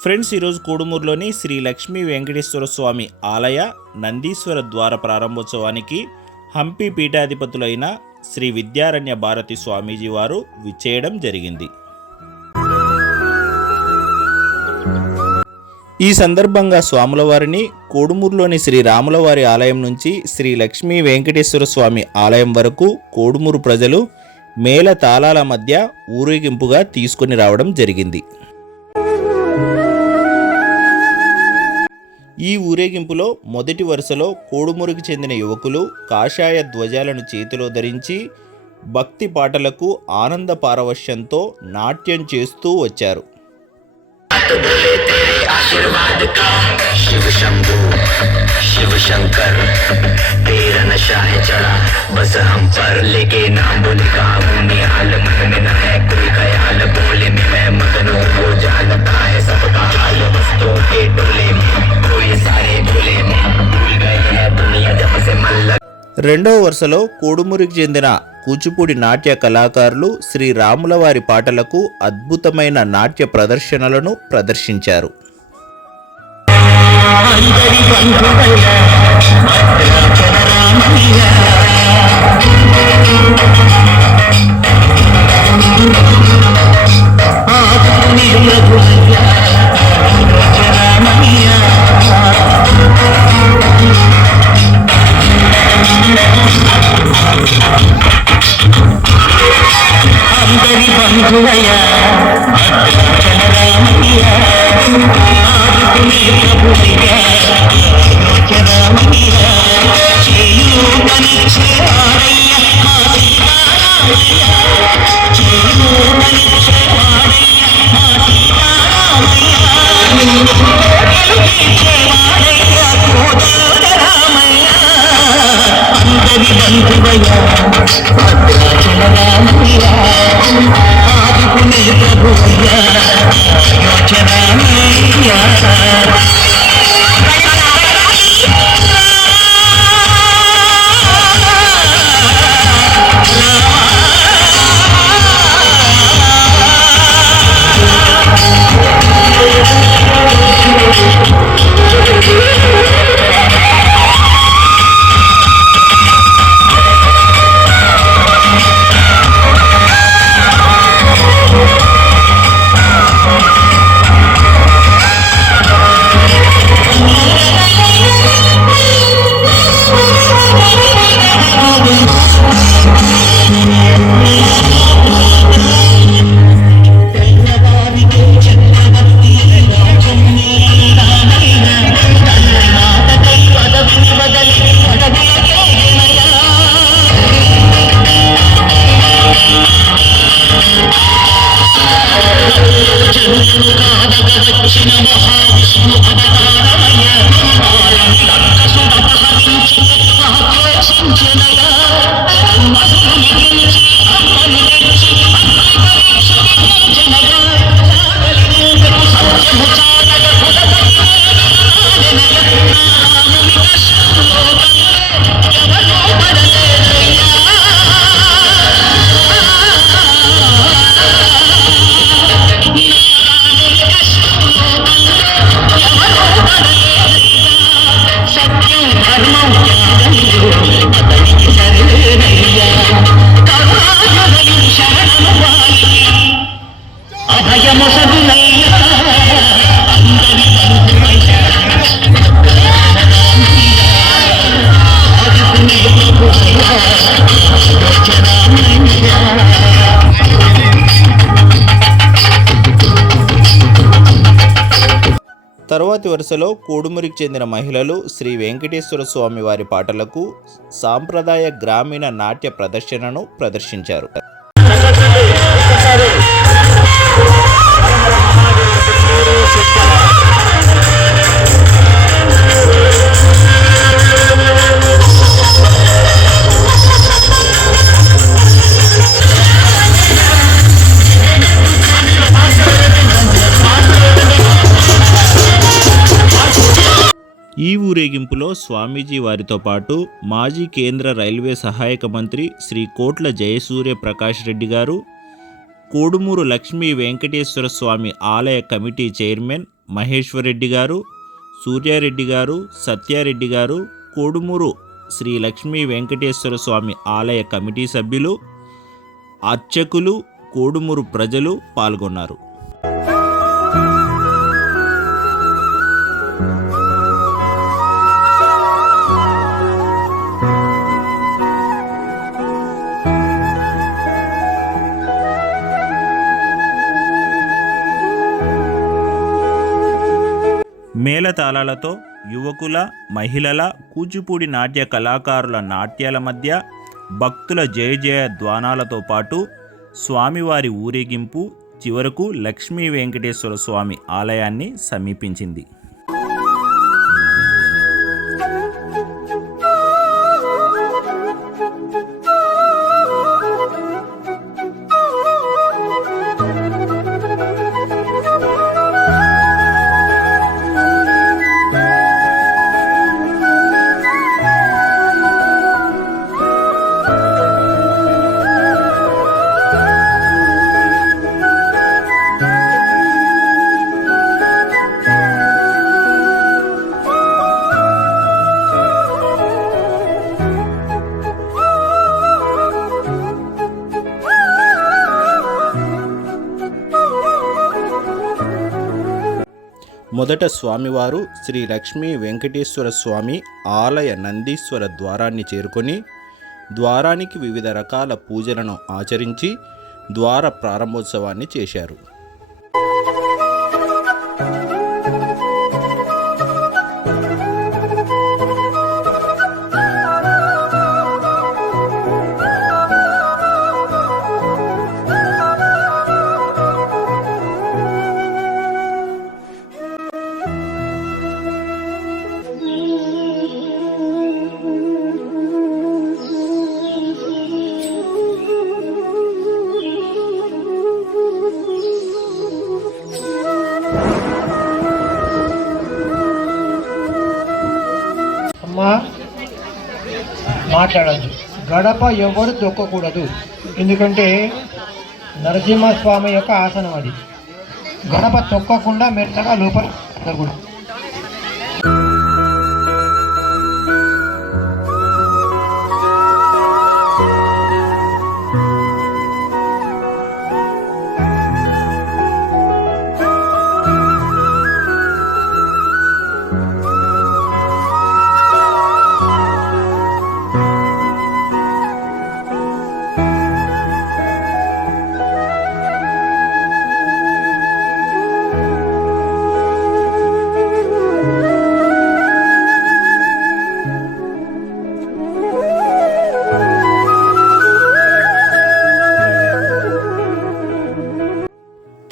Friends ఈరోజు కోడుమూరులోని శ్రీ లక్ష్మీ వెంకటేశ్వర స్వామి ఆలయ నందీశ్వర ద్వార ప్రారంభోత్సవానికి హంపి పీఠాధిపతులైన శ్రీ విద్యారణ్య భారతి స్వామీజీ వారు విచ్చేయడం జరిగింది. ఈ సందర్భంగా స్వాముల వారిని కోడుమూరులోని శ్రీ రాములవారి ఆలయం నుంచి శ్రీ లక్ష్మీ వెంకటేశ్వర స్వామి ఆలయం వరకు కోడుమూరు ప్రజలు మేళ తాళాల మధ్య ఊరేగింపుగా తీసుకుని రావడం జరిగింది. ఈ ఊరేగింపులో మొదటి వరుసలో కోడుమూరుకి చెందిన యువకులు కాషాయ ధ్వజాలను చేతిలో ధరించి భక్తి పాటలకు ఆనంద పారవశ్యంతో నాట్యం చేస్తూ వచ్చారు. రెండవ వరుసలో కోడుమూరికి చెందిన కూచిపూడి నాట్య కళాకారులు శ్రీ రాములవారి పాటలకు అద్భుతమైన నాట్య ప్రదర్శనలను ప్రదర్శించారు. అందరి వరుసలో కోడుమురికి చెందిన మహిళలు శ్రీ వెంకటేశ్వర స్వామి వారి పాటలకు సాంప్రదాయ గ్రామీణ నాట్య ప్రదర్శనను ప్రదర్శించారు. ఈ ఊరేగింపులో స్వామీజీ వారితో పాటు మాజీ కేంద్ర రైల్వే సహాయక మంత్రి శ్రీ కోట్ల జయసూర్య ప్రకాష్ రెడ్డి గారు కోడుమూరు లక్ష్మీ వెంకటేశ్వర స్వామి ఆలయ కమిటీ చైర్మన్ మహేశ్వరరెడ్డి గారు సూర్యారెడ్డి గారు సత్యారెడ్డి గారు కోడుమూరు శ్రీ లక్ష్మీ వెంకటేశ్వర స్వామి ఆలయ కమిటీ సభ్యులు అర్చకులు కోడుమూరు ప్రజలు పాల్గొన్నారు. తాళాలతో యువకుల మహిళల కూచిపూడి నాట్య కళాకారుల నాట్యాల మధ్య భక్తుల జయ జయ ద్వానాలతో పాటు స్వామివారి ఊరేగింపు చివరకు లక్ష్మీ వెంకటేశ్వర స్వామి ఆలయాన్ని సమీపించింది. మొదట స్వామివారు శ్రీ లక్ష్మీ వెంకటేశ్వర స్వామి ఆలయ నందీశ్వర ద్వారాన్ని చేరుకొని ద్వారానికి వివిధ రకాల పూజలను ఆచరించి ద్వార ప్రారంభోత్సవాన్ని చేశారు. మాట్లాడద్దు. గడప ఎవరు తొక్కకూడదు ఎందుకంటే నరసింహస్వామి యొక్క ఆసనం అది. గడప తొక్కకుండా మెత్తగా లోపల జరగకూడదు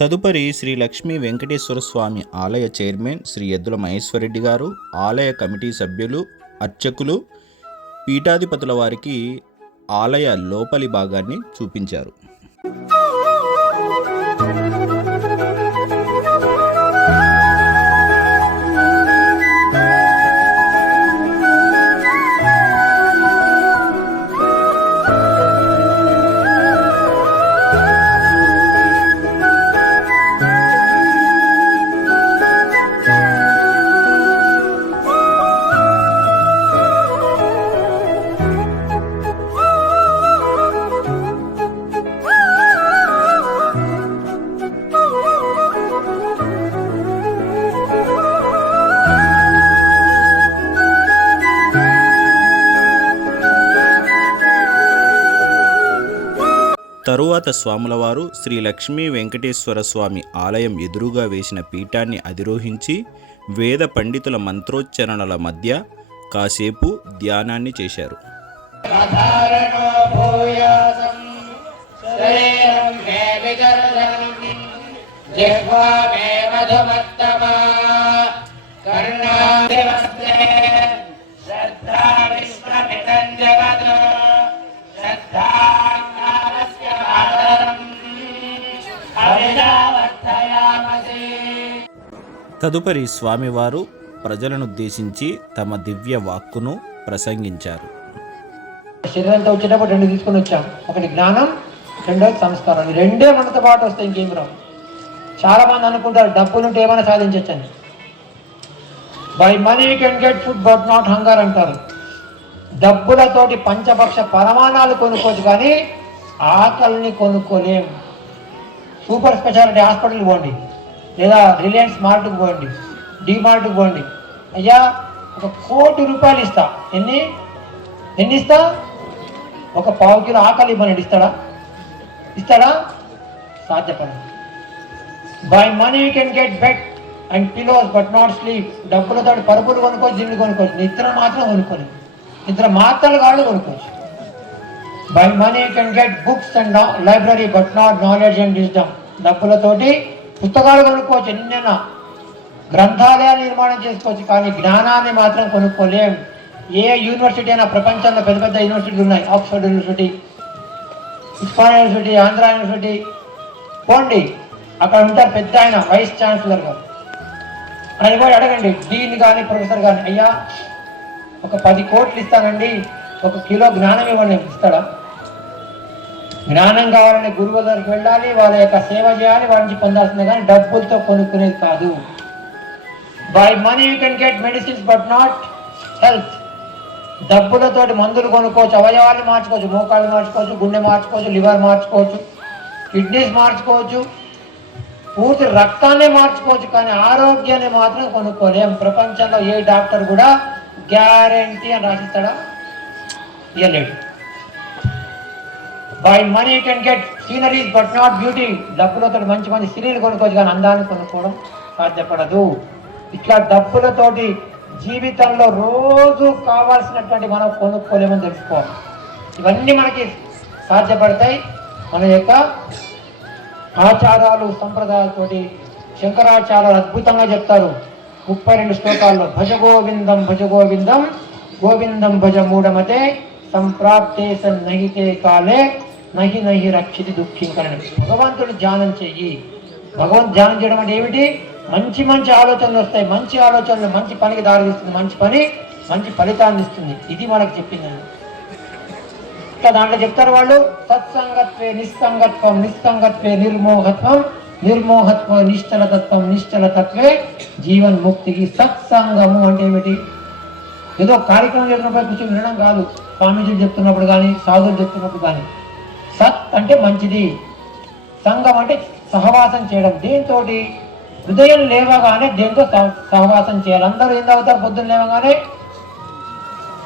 తదుపరి శ్రీ లక్ష్మీ వెంకటేశ్వర స్వామి ఆలయ చైర్మన్ శ్రీ ఎద్దుల మహేశ్వరరెడ్డి గారు ఆలయ కమిటీ సభ్యులు అర్చకులు పీఠాధిపతుల వారికి ఆలయ లోపలి భాగాన్ని చూపించారు. తరువాత స్వాములవారు శ్రీ లక్ష్మీ వెంకటేశ్వర స్వామి ఆలయం ఎదురుగా వేసిన పీఠాన్ని అధిరోహించి వేద పండితుల మంత్రోచ్చరణల మధ్య కాసేపు ధ్యానాన్ని చేశారు. జిహ్వా మే మధుమత్తమా తదుపరి స్వామివారు ప్రజలనుద్దేశించి తమ దివ్య వాక్కును ప్రసంగించారు. శరీరంతో వచ్చేటప్పుడు రెండు తీసుకొని వచ్చాం. ఒకటి జ్ఞానం రెండోది సంస్కారం. రెండే మనతో పాటు వస్తాయి ఇంకేం రావు. చాలా మంది అనుకుంటారు డబ్బులుంటే ఏమైనా సాధించవచ్చని by money can get food but not hunger అంటారు. డబ్బులతోటి పంచపక్ష పరమాణాలు కొనుక్కోవచ్చు కానీ ఆకలిని కొనుక్కోలేం. సూపర్ స్పెషాలిటీ హాస్పిటల్ పోండి. లేదా రిలయన్స్ మార్ట్కి పోండి మార్ట్కి పోండి. అయ్యా ఒక కోటి రూపాయలు ఇస్తా. ఎన్ని? ఎన్ని ఇస్తా? ఒక పావు కిలో ఆకలి ఇవ్వనండి ఇస్తాడా? ఇస్తాడా? సాధ్యపడదు. By money you can get bed and pillows but not sleep డబ్బులతో పరుపులు కొనుక్కోవచ్చు దిండు కొనుక్కోవచ్చు నిద్ర మాత్రం కొనుక్కొని నిద్ర మాత్రలు కాళ్ళు కొనుక్కోవచ్చు by money you can get books and library but not knowledge and wisdom డబ్బులతోటి పుస్తకాలు కొనుక్కోవచ్చు ఎన్నైనా. గ్రంథాలయాలు నిర్మాణం చేసుకోవచ్చు కానీ జ్ఞానాన్ని మాత్రం కొనుక్కోలేం. ఏ యూనివర్సిటీ అయినా ప్రపంచంలో పెద్ద పెద్ద యూనివర్సిటీలు ఉన్నాయి. Oxford university Osmania university Andhra university. పోండి. అక్కడ ఉంటారు పెద్ద ఆయన వైస్ ఛాన్సలర్ గారు. ఆయన కూడా అడగండి. డీన్ కానీ ప్రొఫెసర్ కానీ అయ్యా ఒక పది కోట్లు ఇస్తానండి. ఒక కిలో జ్ఞానం ఇవ్వండి. ఇస్తాడా? జ్ఞానం కావాలని గురువు దగ్గరికి వెళ్ళాలి వాళ్ళ యొక్క సేవ చేయాలి వాళ్ళ నుంచి పొందాల్సిందే కానీ డబ్బులతో కొనుక్కునేది కాదు. By money you can get medicines but not health డబ్బులతోటి మందులు కొనుక్కోవచ్చు అవయవాలు మార్చుకోవచ్చు మోకాళ్ళు మార్చుకోవచ్చు గుండె మార్చుకోవచ్చు లివర్ మార్చుకోవచ్చు కిడ్నీస్ మార్చుకోవచ్చు. పూర్తి రక్తాన్ని మార్చుకోవచ్చు కానీ ఆరోగ్యాన్ని మాత్రం కొనుక్కోలేం. ప్రపంచంలో ఏ డాక్టర్ కూడా గ్యారంటీ అని రాసిస్తాడా? ఇవ్వలేడు by money can get sceneries but not beauty డబ్బులతో మంచి మంచి సీనరీలు కొనుక్కోవచ్చు కానీ అందాన్ని కొనుక్కోవడం సాధ్యపడదు. ఇట్లా డబ్బులతోటి జీవితంలో రోజు కావాల్సినటువంటి మనం కొనుక్కోలేమని తెలుసుకోవాలి. ఇవన్నీ మనకి సాధ్యపడతాయి. మన యొక్క ఆచారాలు సంప్రదాయాలతోటి శంకరాచార్యాలు అద్భుతంగా చెప్తారు. ముప్పై రెండు శ్లోకాల్లో భజ గోవిందం భజ గోవిందం గోవిందం భజ మూఢమతే సంప్రాప్తే సన్నహితే కాలే. నహి నహి రక్షితి దుఃఖింకరణి భగవంతుడు ధ్యానం చెయ్యి. భగవంతు ధ్యానం చేయడం అంటే ఏమిటి? మంచి మంచి ఆలోచనలు వస్తాయి. మంచి ఆలోచనలు మంచి పనికి దారితీస్తుంది. మంచి పని మంచి ఫలితాన్ని ఇస్తుంది. ఇది మనకు చెప్పిందండి ఇట్లా దాంట్లో చెప్తారు వాళ్ళు సత్సంగత్వే నిస్సంగత్వం నిస్సంగత్వే నిర్మోహత్వం నిర్మోహత్వ నిశ్చల తత్వం నిశ్చల తత్వే జీవన్ ముక్తికి సత్సంగము అంటే ఏమిటి? ఏదో కార్యక్రమం చేసినప్పుడు కూర్చొని వినడం కాదు. స్వామీజీలు చెప్తున్నప్పుడు కానీ సాధువులు చెప్తున్నప్పుడు కానీ. సత్ అంటే మంచిది. సంఘం అంటే సహవాసం చేయడం. దీంతో హృదయం లేవగానే దేంతో సహ- సహవాసం చేయాలి? అందరూ ఏం తాగుతారు? పొద్దున్న లేవగానే?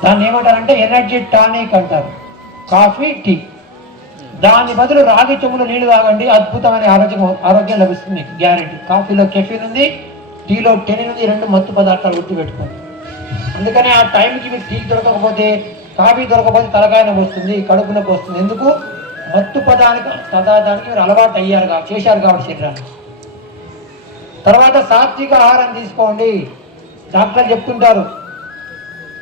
దాన్ని ఏమంటారంటే ఎనర్జీ టానిక్ అంటారు. Coffee tea. దాని బదులు రాగి చెమ్ములు నీళ్ళు తాగండి. అద్భుతమైన ఆరోగ్యం ఆరోగ్యం లభిస్తుంది మీకు. గ్యారెంటీ. కాఫీలో కెఫీన్ ఉంది టీలో టెనిన్ ఉంది రెండు మత్తు పదార్థాలు గుర్తుపెట్టుకోండి. అందుకనే ఆ టైంకి మీకు టీ దొరకకపోతే కాఫీ దొరకకపోతే తలకాయ నొప్పి వస్తుంది కడుపు నొప్పి వస్తుంది. ఎందుకు? మత్తు పదానికి పదార్థానికి మీరు అలవాటు అయ్యారు కాబట్టి చేశారు కాబట్టి శరీరాన్ని. తర్వాత సాత్విక ఆహారం తీసుకోండి. డాక్టర్లు చెప్తుంటారు.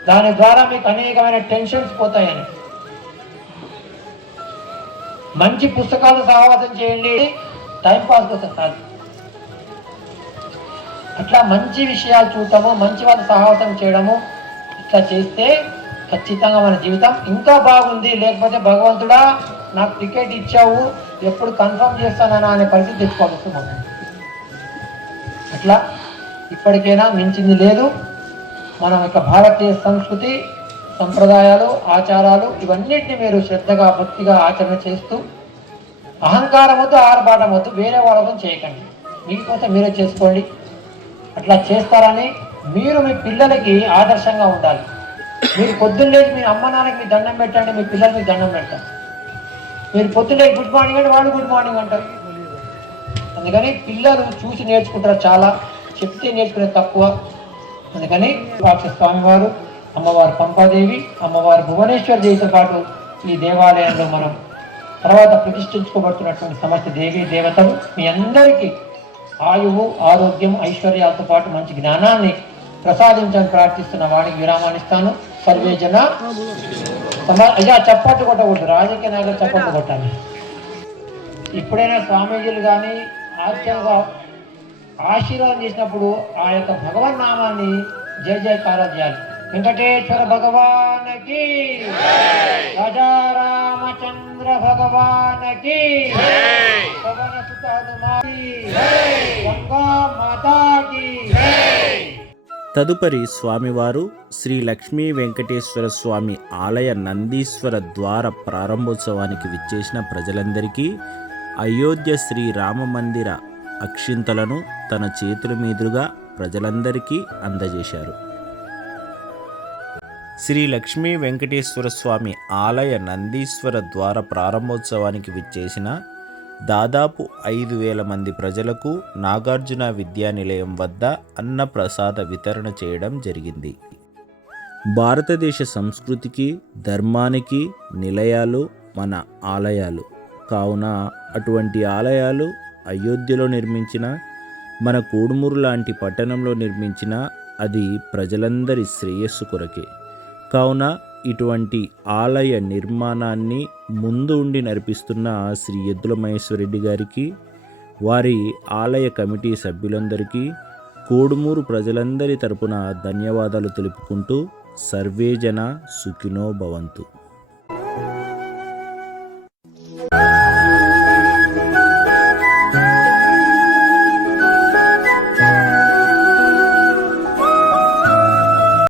దాని ద్వారా మీకు అనేకమైన టెన్షన్స్ పోతాయని. మంచి పుస్తకాలు సహవాసం చేయండి. టైం పాస్ కోసం కాదు. అట్లా మంచి విషయాలు చూడటము మంచి వాళ్ళ సహవాసం చేయడము ఇట్లా చేస్తే ఖచ్చితంగా మన జీవితం ఇంకా బాగుంది. లేకపోతే భగవంతుడా నాకు టికెట్ ఇచ్చావు ఎప్పుడు కన్ఫర్మ్ చేస్తానన్నా అనే పరిస్థితి తెచ్చుకోవాల్సి అట్లా ఇప్పటికైనా మించింది లేదు. మన యొక్క భారతీయ సంస్కృతి సంప్రదాయాలు ఆచారాలు ఇవన్నింటిని మీరు శ్రద్ధగా భక్తిగా ఆచరణ చేస్తూ అహంకారం వద్దు ఆర్భాటం వద్దు వేరే వాళ్ళతో చేయకండి. మీకోసం మీరే చేసుకోండి. అట్లా చేస్తారని మీరు మీ పిల్లలకి ఆదర్శంగా ఉండాలి. మీరు పొద్దున్న లేచి మీ అమ్మ నాన్నకి మీ దండం పెట్టండి మీ పిల్లలకి దండం పెట్టండి మీరు పొద్దున్నే గుడ్ మార్నింగ్ అంటే వాళ్ళు గుడ్ మార్నింగ్ అంటారు. అందుకని పిల్లలు చూసి నేర్చుకుంటారు చాలా చెప్తే నేర్చుకునేది తక్కువ. అందుకని రాక్ష స్వామివారు అమ్మవారు పంపాదేవి అమ్మవారు భువనేశ్వర దేవితో పాటు ఈ దేవాలయంలో మనం తర్వాత ప్రతిష్ఠించుకోబడుతున్నటువంటి సమస్త దేవి దేవతలు మీ అందరికీ ఆయువు ఆరోగ్యం ఐశ్వర్యాలతో పాటు మంచి జ్ఞానాన్ని ప్రసాదించాలని ప్రార్థిస్తున్న వాడికి విరామాన్ని సర్వే జన సమా- అయ్యా చప్పట్లు కొట్టకూడదు రాజకీయ నాయకులు చప్పట్లు కొట్టాలి. ఇప్పుడైనా స్వామీజీలు కానీ ఆశ్చర్యంగా ఆశీర్వాదం చేసినప్పుడు ఆ యొక్క భగవన్ నామాన్ని జయ జయకారా చేయాలి. వెంకటేశ్వర భగవానకి రాజారామచంద్ర భగవానకి పవన సుత గంగా మాతాకి తదుపరి స్వామివారు శ్రీ లక్ష్మీ వెంకటేశ్వర స్వామి ఆలయ నందీశ్వర ద్వార ప్రారంభోత్సవానికి విచ్చేసిన ప్రజలందరికీ అయోధ్య శ్రీ రామ మందిర అక్షింతలను తన చేతుల మీదుగా ప్రజలందరికీ అందజేశారు. శ్రీ లక్ష్మీ వెంకటేశ్వర స్వామి ఆలయ నందీశ్వర ద్వార ప్రారంభోత్సవానికి విచ్చేసిన దాదాపు ఐదు వేల మంది ప్రజలకు నాగార్జున విద్యా నిలయం వద్ద అన్నప్రసాద వితరణ చేయడం జరిగింది. భారతదేశ సంస్కృతికి ధర్మానికి నిలయాలు మన ఆలయాలు. కావున అటువంటి ఆలయాలు అయోధ్యలో నిర్మించిన మన కూడుమూరు లాంటి పట్టణంలో నిర్మించిన అది ప్రజలందరి శ్రేయస్సు కొరకే. కావున ఇటువంటి ఆలయ నిర్మాణాన్ని ముందు ఉండి నడిపిస్తున్న శ్రీ ఎద్దుల మహేశ్వరరెడ్డి గారికి వారి ఆలయ కమిటీ సభ్యులందరికీ కోడుమూరు ప్రజలందరి తరపున ధన్యవాదాలు తెలుపుకుంటూ సర్వేజన సుఖినో భవంతు.